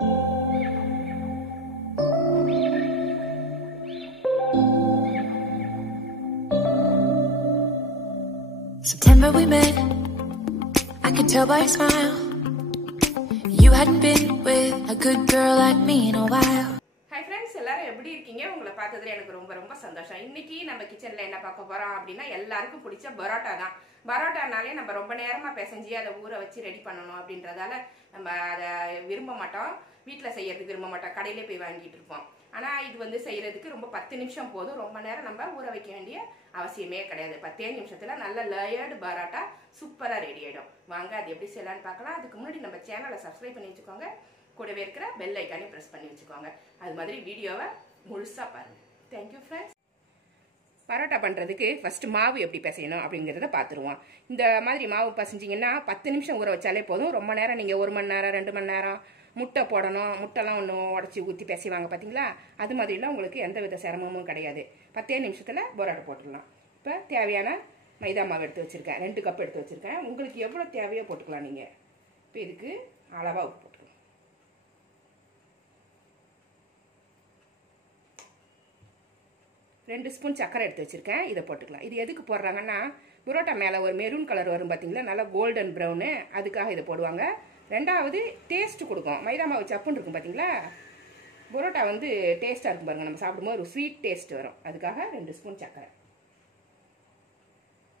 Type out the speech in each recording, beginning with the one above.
September we met, I could tell by your smile. You hadn't been with a good girl like me in a while. Hi friends, எல்லாரும் எப்படி இருக்கீங்க? உங்களை பார்த்ததுல எனக்கு ரொம்ப சந்தோஷம். இன்னைக்கு நம்ம கிச்சன்ல என்ன பார்க்க போறோம் அப்படினா எல்லாருக்கும் பிடிச்ச பரோட்டா தான். பரோட்டானாலே நம்ம ரொம்ப நேரமா பிசைஞ்சி அதை ஊற வச்சு ரெடி பண்ணனும் அப்படின்றதால நம்ம அதை விரும்ப மாட்டோம். வீட்ல செய்யறதுக்கு விரும்ப மாட்டோம். கடையிலே போய் வாங்கிட்டு இருப்போம். ஆனா இது வந்து செய்யறதுக்கு ரொம்ப 10 நிமிஷம் போதும். ரொம்ப நேரம் நம்ம ஊற வைக்க வேண்டிய அவசியமே கிடையாது. 10 நிமிஷத்துல நல்ல லேயர்டு பரோட்டா சூப்பரா ரெடி ஆயிடும். வாங்க அது எப்படி செய்யலாம்னு பார்க்கலாம். அதுக்கு முன்னாடி நம்ம சேனலை சப்ஸ்கிரைப் பண்ணி வச்சுக்கோங்க. கூடவே இருக்கிற பெல் ஐகானை பிரஸ் பண்ணி வச்சுக்கோங்க. அது மாதிரி வீடியோவை முழுசா பாருங்க. Thank you friends. பரோட்டா பண்றதுக்கு ஃபர்ஸ்ட் மாவு எப்படி பிசையணும் அப்படிங்கறத பாத்துருவோம். இந்த மாதிரி மாவு பிசைஞ்சீங்கன்னா 10 நிமிஷம் ஊற வச்சாலே போதும். ரொம்ப நேரம் நீங்க 1 மணி நேரம் 2 மணி நேரம் முட்டை போடணும். முட்டைலாம் ஒன்றும் உடச்சி ஊற்றி பிசைவாங்க பார்த்தீங்களா? அது மாதிரிலாம் உங்களுக்கு எந்த வித சிரமமும் கிடையாது. 10 நிமிஷத்தில் பரோட்டா போட்டுடலாம். இப்போ தேவையான மைதா மாவு எடுத்து வச்சுருக்கேன். 2 கப் எடுத்து வச்சுருக்கேன். உங்களுக்கு எவ்வளோ தேவையோ போட்டுக்கலாம் நீங்கள். இப்போ இதுக்கு அளவாக உப்பு போட்டுக்கலாம். 2 ஸ்பூன் சர்க்கரை எடுத்து வச்சுருக்கேன். இதை போட்டுக்கலாம். இது எதுக்கு போடுறாங்கன்னா பரோட்டா மேலே ஒரு மெரூன் கலர் வரும் பார்த்தீங்களா? நல்லா கோல்டன் ப்ரௌனு, அதுக்காக இதை போடுவாங்க. ரெண்டாவது டேஸ்ட் கொடுக்கும். மைதா மாவு சப்புன்னு இருக்கும் பார்த்தீங்களா? பரோட்டா வந்து டேஸ்ட்டாக இருக்கும் பாருங்கள். நம்ம சாப்பிடும்போது ஒரு ஸ்வீட் டேஸ்ட் வரும். அதுக்காக 2 ஸ்பூன் சர்க்கரை.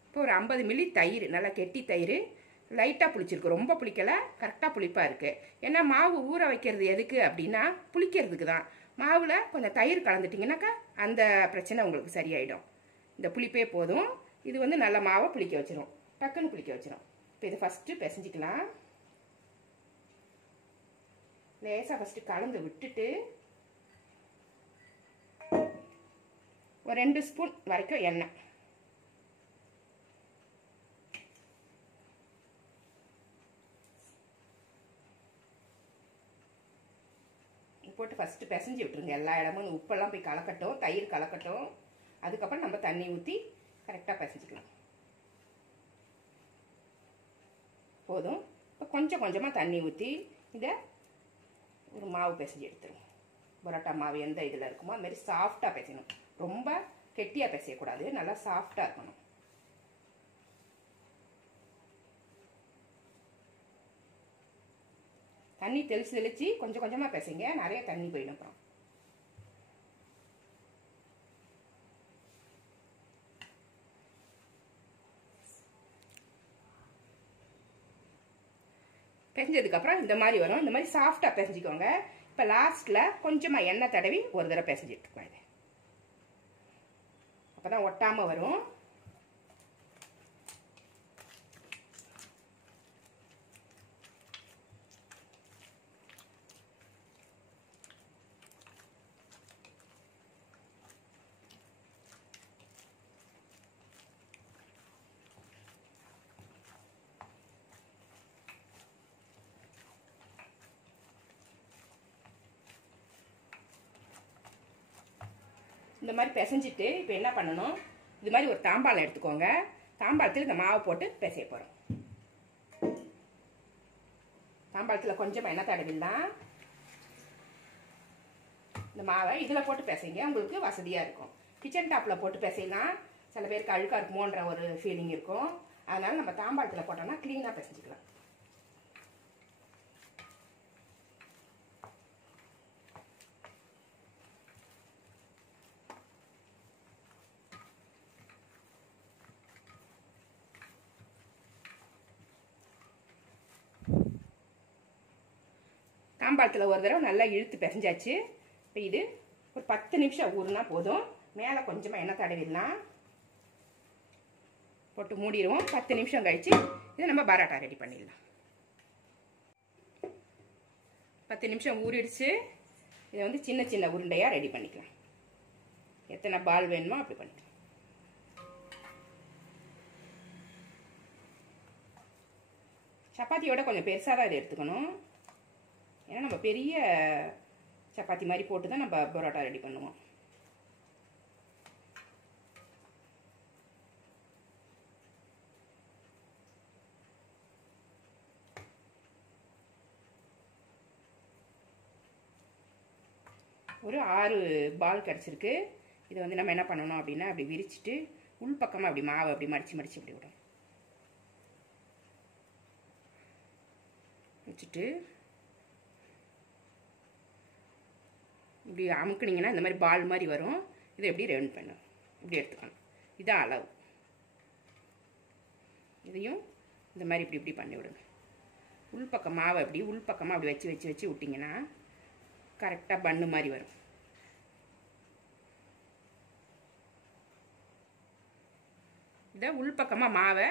இப்போ ஒரு 50 மில்லி தயிர், நல்லா கெட்டி தயிர். லைட்டாக புளிச்சிருக்கு, ரொம்ப புளிக்கலை, கரெக்டாக புளிப்பாக இருக்குது. ஏன்னா மாவு ஊற வைக்கிறது எதுக்கு அப்படின்னா புளிக்கிறதுக்கு தான். மாவில் கொஞ்சம் தயிர் கலந்துட்டிங்கனாக்கா அந்த பிரச்சனை உங்களுக்கு சரியாயிடும். இந்த புளிப்பே போதும். இது வந்து நல்ல மாவை புளிக்க வச்சிடும், டக்குன்னு புளிக்க வச்சிடும். இப்போ இதை ஃபஸ்ட்டு பிசைஞ்சிக்கலாம். லேசாக ஃபஸ்ட்டு கலந்து விட்டுட்டு ஒரு 2 ஸ்பூன் வரைக்கும் எண்ணெய் போட்டு ஃபஸ்ட்டு பிசைஞ்சு விட்டுருங்க. எல்லா இடமும் உப்பெல்லாம் போய் கலக்கட்டும், தயிர் கலக்கட்டும். அதுக்கப்புறம் நம்ம தண்ணி ஊற்றி கரெக்டாக பிசைஞ்சிக்கலாம். போதும். இப்போ கொஞ்சம் கொஞ்சமாக தண்ணி ஊற்றி இதை ஒரு மாவு பிசைஞ்சு எடுத்துருவோம். பரோட்டா மாவு எந்த இதில் இருக்குமோ அது மாதிரி சாஃப்டாக பிசையணும். ரொம்ப கெட்டியாக பிசையக்கூடாது, நல்லா சாஃப்டாக இருக்கணும். தண்ணி தெளிச்சு கொஞ்சம் கொஞ்சமாக பிசைங்க, நிறைய தண்ணி போயிடும். அப்புறம் பிசைஞ்சதுக்கப்புறம் இந்த மாதிரி வரும். இந்த மாதிரி சாஃப்டாக பிசைஞ்சிக்கோங்க. இப்போ லாஸ்ட்டில் கொஞ்சமாக எண்ணெய் தடவி ஒரு தடவை பிசைஞ்சு எடுத்துக்கலாம். இது அப்போ தான் ஒட்டாமல் வரும். இந்த மாதிரி பிசைஞ்சிட்டு இப்போ என்ன பண்ணணும், இது மாதிரி ஒரு தாம்பாளம் எடுத்துக்கோங்க. தாம்பாளத்தில் இந்த மாவை போட்டு பிசைய போகிறோம். தாம்பாளத்தில் கொஞ்சமாக எண்ணெய் தடவிடலாம். இந்த மாவை இதில் போட்டு பிசைங்க, உங்களுக்கு வசதியாக இருக்கும். கிச்சன் டாப்பில் போட்டு பிசையலாம். சில பேருக்கு அழுக்காக இருக்குமோன்ற ஒரு ஃபீலிங் இருக்கும். அதனால் நம்ம தாம்பாளத்தில் போட்டோம்னா க்ளீனாக பிசைஞ்சிக்கலாம். தாம்பாளத்தில் ஒரு தடவை நல்லா இழுத்து பிசைஞ்சாச்சு. இப்போ இது ஒரு 10 நிமிஷம் ஊறுனா போதும். மேலே கொஞ்சமாக எண்ணெய் தடவிடலாம், போட்டு மூடிடுவோம். 10 நிமிஷம் கழித்து இதை நம்ம பரோட்டா ரெடி பண்ணிடலாம். 10 நிமிஷம் ஊறிடுச்சு. இதை வந்து சின்ன சின்ன உருண்டையாக ரெடி பண்ணிக்கலாம். எத்தனை பால் வேணுமோ அப்படி பண்ணிக்கலாம். சப்பாத்தியோட கொஞ்சம் பெருசாக தான் இதை எடுத்துக்கணும். ஏன்னா நம்ம பெரிய சப்பாத்தி மாதிரி போட்டு தான் நம்ம பரோட்டா ரெடி பண்ணுவோம். ஒரு 6 பால் கிடச்சிருக்கு. இதை வந்து நம்ம என்ன பண்ணணும் அப்படின்னா அப்படி விரிச்சிட்டு உள் பக்கமாக அப்படி மாவை அப்படி மடித்து மடித்து அப்படி விடணும். வச்சுட்டு இப்படி அமுக்குனிங்கன்னா இந்த மாதிரி பால் மாதிரி வரும். இதை எப்படி ரவுண்ட் பண்ணணும், இப்படி எடுத்துக்கணும். இதான் அளவு. இதையும் இந்த மாதிரி இப்படி இப்படி பண்ணி விடுங்க. உள் பக்கம் மாவை அப்படி உள் பக்கமாக அப்படி வச்சு வச்சு வச்சு விட்டிங்கன்னா கரெக்டாக பன்னு மாதிரி வரும். இதை உள் பக்கமாக மாவை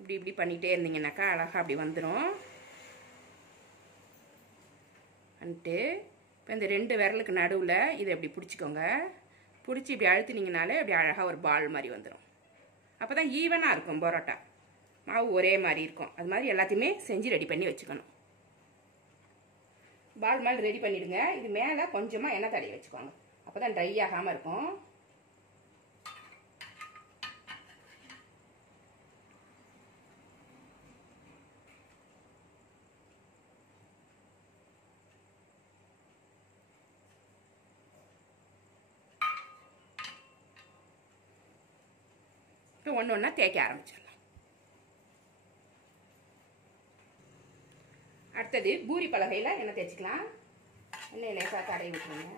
இப்படி இப்படி பண்ணிகிட்டே இருந்தீங்கன்னாக்கா அழகாக அப்படி வந்துடும். வந்துட்டு இப்போ இந்த 2 விரலுக்கு நடுவில் இதை இப்படி பிடிச்சிக்கோங்க. பிடிச்சி இப்படி அழுத்தினீங்கனாலே அப்படி அழகாக ஒரு பால் மாதிரி வந்துடும். அப்போ தான் ஈவனாக இருக்கும் பரோட்டா. மாவு ஒரே மாதிரி இருக்கும். அது மாதிரி எல்லாத்தையுமே செஞ்சு ரெடி பண்ணி வச்சுக்கணும். பால் மாதிரி ரெடி பண்ணிவிடுங்க. இது மேலே கொஞ்சமாக எண்ணெய் தடவி வச்சுக்கோங்க. அப்போ தான் ட்ரை ஆகாமல் இருக்கும். இப்போ ஒன்று ஒன்றா தேய்க்க ஆரம்பிச்சிடலாம். அடுத்தது பூரி பலகையில் எண்ணெய் தேய்ச்சிக்கலாம். எண்ணெய் லேசாக தடவி விட்டுருங்க.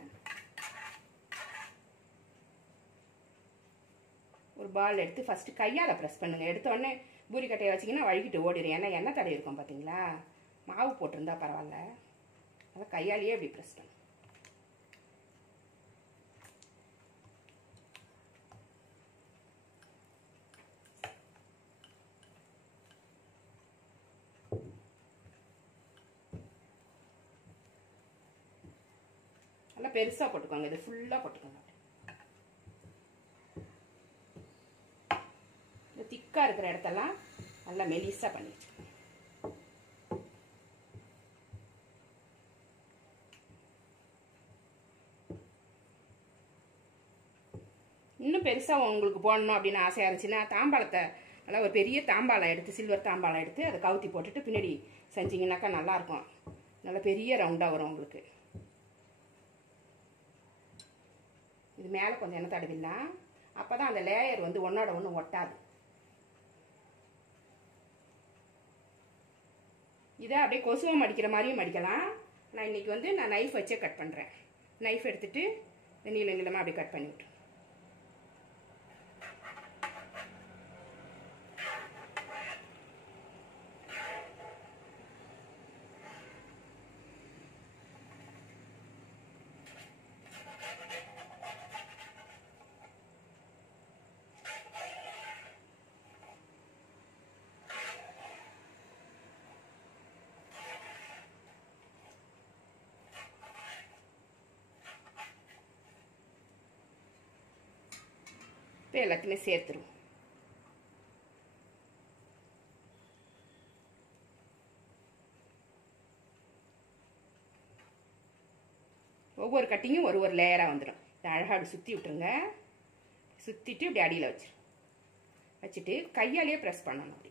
ஒரு பால் எடுத்து ஃபஸ்ட்டு கையால் ப்ரெஸ் பண்ணுங்கள். எடுத்தோடனே பூரி கட்டையை வச்சிங்கன்னா வழுக்கிட்டு ஓடிடும். ஏன்னா எண்ணெய் தடவி இருக்கும் பார்த்தீங்களா. மாவு போட்டிருந்தா பரவாயில்ல. அதான் கையாலேயே இப்படி ப்ரெஸ் பண்ணும். நல்லா பெருசாக போட்டுக்கோங்க. இது ஃபுல்லாக போட்டுக்கோங்க. இந்த திக்காக இருக்கிற இடத்தெல்லாம் நல்லா மெலிசாக பண்ணி வச்சுக்கோங்க. இன்னும் பெருசாக உங்களுக்கு போடணும் அப்படின்னு ஆசையாக இருந்துச்சுன்னா தாம்பாளத்தை நல்லா ஒரு பெரிய தாம்பாளம் எடுத்து சில்வர் தாம்பாளம் எடுத்து அதை கவுத்தி போட்டுட்டு பின்னாடி செஞ்சிங்கனாக்கா நல்லாயிருக்கும். நல்லா பெரிய ரவுண்டாக வரும் உங்களுக்கு. இது மேலே கொஞ்சம் எண்ணெய் தடவிடலாம். அப்போ தான் அந்த லேயர் வந்து ஒன்றோட ஒன்று ஒட்டாது. இதை அப்படியே கொசுவம் மடிக்கிற மாதிரியும் மடிக்கலாம். நான் இன்றைக்கி வந்து நான் நைஃப் வச்சே கட் பண்ணுறேன். நைஃப் எடுத்துகிட்டு நீள நீளமாக அப்படியே கட் பண்ணி விட்டுருவேன். இப்போ எல்லாத்தையுமே சேர்த்துருவோம். ஒவ்வொரு கட்டிங்கும் ஒரு ஒரு லேயராக வந்துடும். இதை அழகாக அப்படி சுற்றி விட்டுருங்க. சுற்றிட்டு இப்படி அடியில் வச்சுட்டு கையாலேயே ப்ரெஸ் பண்ணணும். அப்படி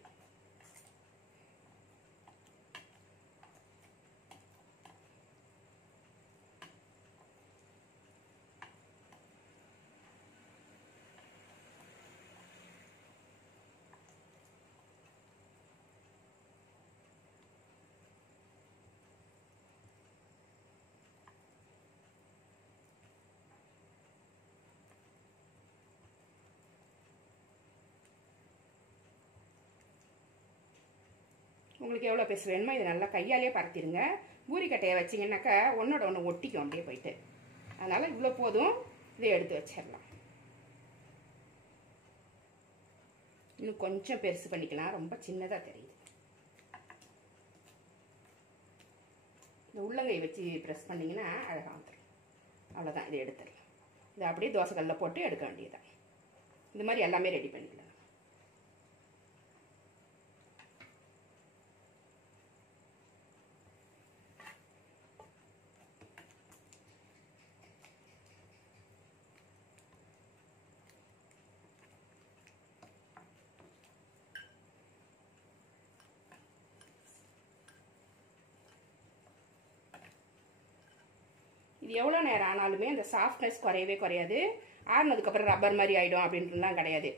உங்களுக்கு எவ்வளோ பெருசு வேணுமோ இதை நல்லா கையாலேயே பரத்திடுங்க. பூரிக்கட்டையை வச்சிங்கன்னாக்கா ஒன்றோட ஒன்று ஒட்டிக்கும் அப்படியே போயிட்டு. அதனால் இவ்வளோ போதும். இதை எடுத்து வச்சிடலாம். இன்னும் கொஞ்சம் பெருசு பண்ணிக்கலாம். ரொம்ப சின்னதாக தெரியுது. இந்த உள்ளங்கை வச்சு ப்ரெஸ் பண்ணிங்கன்னா அழகாக வந்துடும். அவ்வளோதான். இதை எடுத்துடலாம். இதை அப்படியே தோசைக்கல்லில் போட்டு எடுக்க வேண்டியதுதான். இந்த மாதிரி எல்லாமே ரெடி பண்ணிக்கலாம். இது எவ்வளோ நேரம் ஆனாலுமே அந்த சாஃப்ட்னஸ் குறையவே குறையாது. ஆறுனதுக்கப்புறம் ரப்பர் மாதிரி ஆகிடும் அப்படின்றதுலாம் கிடையாது.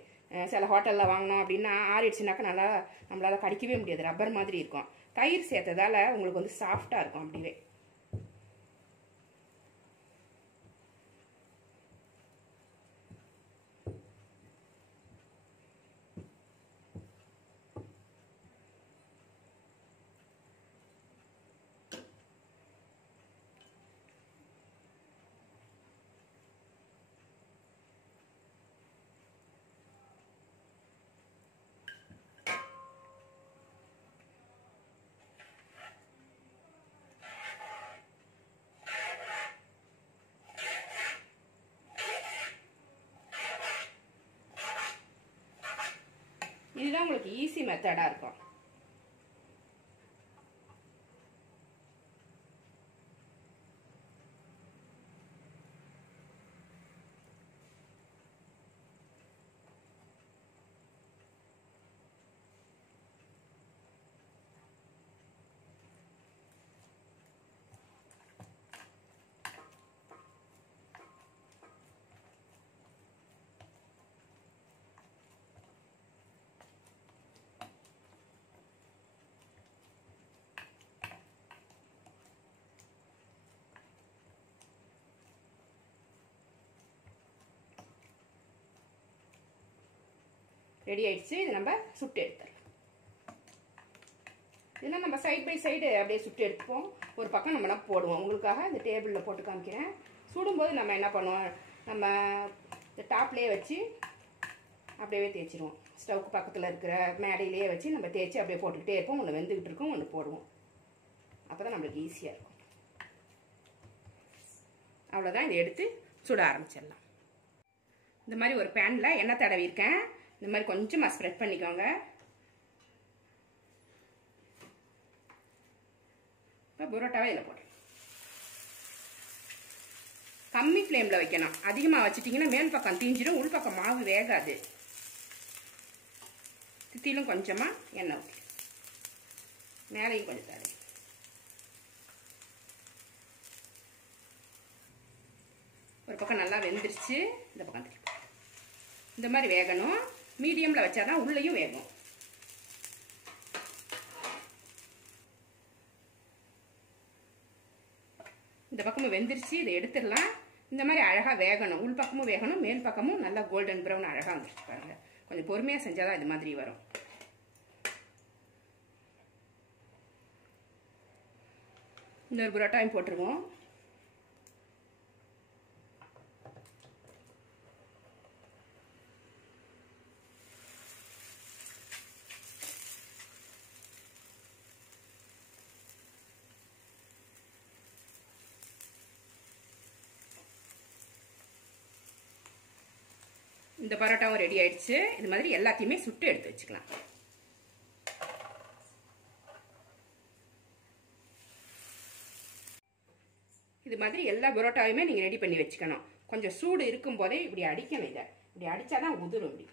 சில ஹோட்டலில் வாங்கினோம் அப்படின்னா ஆறிடுச்சுனாக்கா நல்லா நம்மளால் கடிக்கவே முடியாது, ரப்பர் மாதிரி இருக்கும். தயிர் சேர்த்ததால் உங்களுக்கு வந்து சாஃப்டாக இருக்கும் அப்படியே. இதுதான் உங்களுக்கு ஈஸி மெத்தடா இருக்கும். ரெடி ஆயிடுச்சு. இது நம்ம சுட்டு எடுத்துடலாம். இதெல்லாம் நம்ம சைட் பை சைடு அப்படியே சுட்டு எடுத்துப்போம். ஒரு பக்கம் நம்ம போடுவோம். உங்களுக்காக இந்த டேபிளில் போட்டு காமிக்கிறேன். சுடும்போது நம்ம என்ன பண்ணுவோம், நம்ம இந்த டாப்லேயே வச்சு அப்படியே தேய்ச்சிடுவோம். ஸ்டவ்க்கு பக்கத்தில் இருக்கிற மேடையிலேயே வச்சு நம்ம தேய்ச்சி அப்படியே போட்டுக்கிட்டே இருப்போம். ஒன்று வெந்துக்கிட்டு இருக்கும், ஒன்று போடுவோம். அப்போ தான் நம்மளுக்கு ஈஸியாக இருக்கும். அவ்வளோதான். இதை எடுத்து சுட ஆரம்பிச்சிடலாம். இந்த மாதிரி ஒரு பேனில் எண்ணெய் தடவி இருக்கேன். இந்த மாதிரி கொஞ்சமாக ஸ்ப்ரெட் பண்ணிக்கோங்க. இப்போ புரோட்டாவை இதில் போட்டு கம்மி ஃப்ளேமில் வைக்கணும். அதிகமாக வச்சுட்டிங்கன்னா மேல் பக்கம் தீஞ்சிடும், உள் பக்கம் மாவு வேகாது. சுற்றிலும் கொஞ்சமாக எண்ணெய் ஊற்றி மேலேயும் கொஞ்சம் தடவி. ஒரு பக்கம் நல்லா வெந்துருச்சு. இந்த பக்கம் திருப்பி இந்த மாதிரி வேகணும். மீடியமில் வச்சாதான் உள்ளேயும் வேகும். இந்த பக்கமும் வெந்துருச்சு. இதை எடுத்துடலாம். இந்த மாதிரி அழகாக வேகணும். உள் பக்கமும் வேகணும், மேல் பக்கமும் நல்லா கோல்டன் ப்ரௌன் அழகாக வந்துருச்சு பாருங்க. கொஞ்சம் பொறுமையாக செஞ்சாதான் இது மாதிரி வரும். இன்னொரு புரோட்டாவையும் போட்டுருவோம். இந்த பரோட்டாவும் ரெடி ஆயிடுச்சு. இது மாதிரி எல்லாத்தையுமே சுட்டு எடுத்து வச்சுக்கலாம். இது மாதிரி எல்லா பரோட்டாவையுமே நீங்க ரெடி பண்ணி வச்சுக்கணும். கொஞ்சம் சூடு இருக்கும் போதே இப்படி அடிக்கணும். இதை இப்படி அடிச்சாதான் உதிரும். இப்படி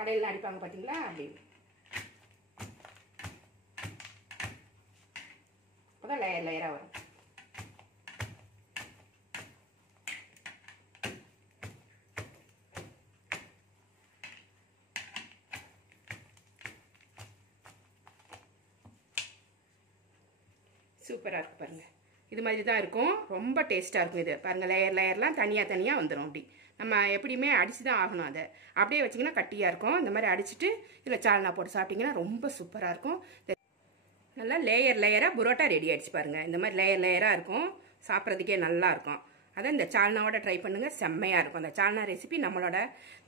கடையில அடிப்பாங்க பாத்தீங்களா, அப்படி அப்பதான் லேயர் லேயரா வரும். சூப்பராக இருக்கு பாருங்க. இது மாதிரி தான் இருக்கும். ரொம்ப டேஸ்ட்டாக இருக்கும். இது பாருங்கள், லேயர் லேயர்லாம் தனியாக வந்துடும். அப்படி நம்ம எப்படியுமே அடித்து தான் ஆகணும். அதை அப்படியே வச்சிங்கன்னா கட்டியாக இருக்கும். இந்த மாதிரி அடிச்சுட்டு இதில் சால்னா போட்டு சாப்பிட்டிங்கன்னா ரொம்ப சூப்பராக இருக்கும். நல்லா லேயர் லேயராக புரோட்டா ரெடி ஆகிடுச்சு பாருங்கள். இந்த மாதிரி லேயர் லேயராக இருக்கும். சாப்பிட்றதுக்கே நல்லா இருக்கும். அதான் இந்த சால்னாவோட ட்ரை பண்ணுங்கள், செம்மையாக இருக்கும். அந்த சால்னா ரெசிபி நம்மளோட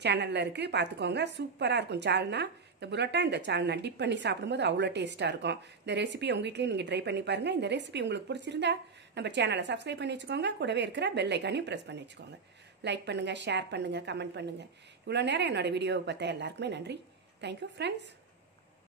சேனலில் இருக்குது, பார்த்துக்கோங்க. சூப்பராக இருக்கும் சால்னா. இந்த புரோட்டா இந்த சால்னா டிப் பண்ணி சாப்பிடும்போது அவ்வளோ டேஸ்ட்டாக இருக்கும். இந்த ரெசிபி உங்கள் வீட்லேயும் நீங்கள் ட்ரை பண்ணி பாருங்கள். இந்த ரெசிபி உங்களுக்கு பிடிச்சிருந்தா நம்ம சேனலை சப்ஸ்கிரைப் பண்ணி வச்சுக்கோங்க. கூடவே இருக்கிற பெல் ஐக்கானையும் ப்ரெஸ் பண்ணி வச்சுக்கோங்க. லைக் பண்ணுங்கள், ஷேர் பண்ணுங்கள், கமெண்ட் பண்ணுங்கள். இவ்வளோ நேரம் என்னோட வீடியோவை பார்த்தா எல்லாருக்குமே நன்றி. Thank you friends.